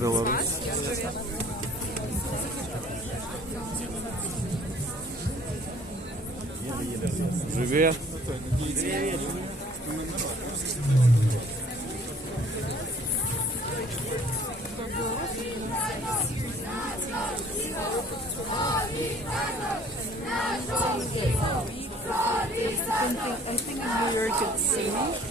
Беларусь. Живе. I think in New York it's City.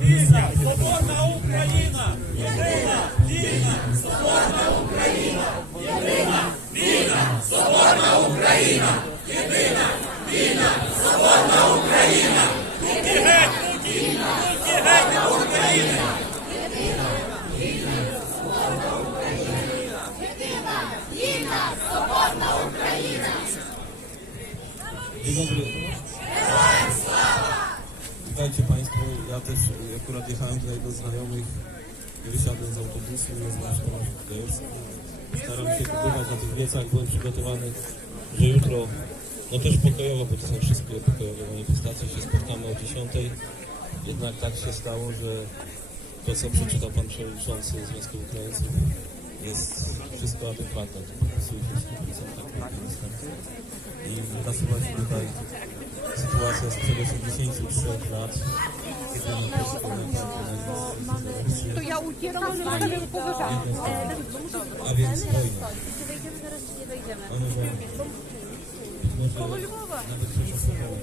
Вільна, соборна Україна! Єдина, вільна, соборна Україна! Єдина, вільна, соборна Україна! Єдина, вільна, соборна Україна! Руки геть, руки геть від України! Єдина, вільна, соборна Україна! Dzień dobry. Героям слава! Witajcie Państwo. Ja też akurat jechałem tutaj do znajomych i wysiadłem z autobusu i znam szkołę gejowską. Staram się tu bywać na tych wiecach. Byłem przygotowany, że jutro, no też pokojowo, bo to są wszystkie pokojowe manifestacje, się spotkamy o 10. Jednak tak się stało, że to, co przeczytał Pan Przewodniczący Związku Ukraińców, jest wszystko adekwatne. To podpisuję się w 100% i nasuwa się tutaj sytuacja sprzed 83 lat, kiedy na Polskę To ja utieram, ale zostawię powyżej. a więc wojna. Czy wejdziemy zaraz, czy nie wejdziemy? A może nawet przeszacowało.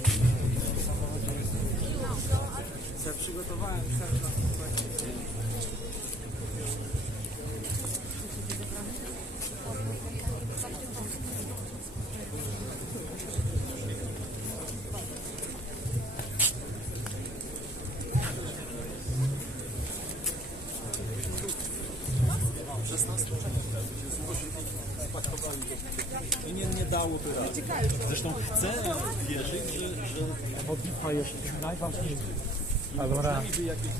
Nie dało to rady. Zresztą chcę wierzyć, że Modlitwa jest najważniejsza. Allora,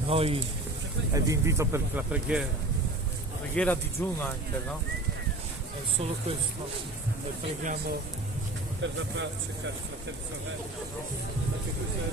noi vi invito per la preghiera digiuna anche, no? È solo questo. Noi preghiamo per la pace, cari fratelli e sorelle, perché questo è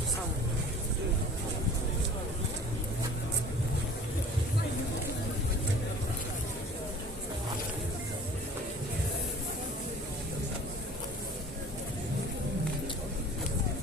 To samo.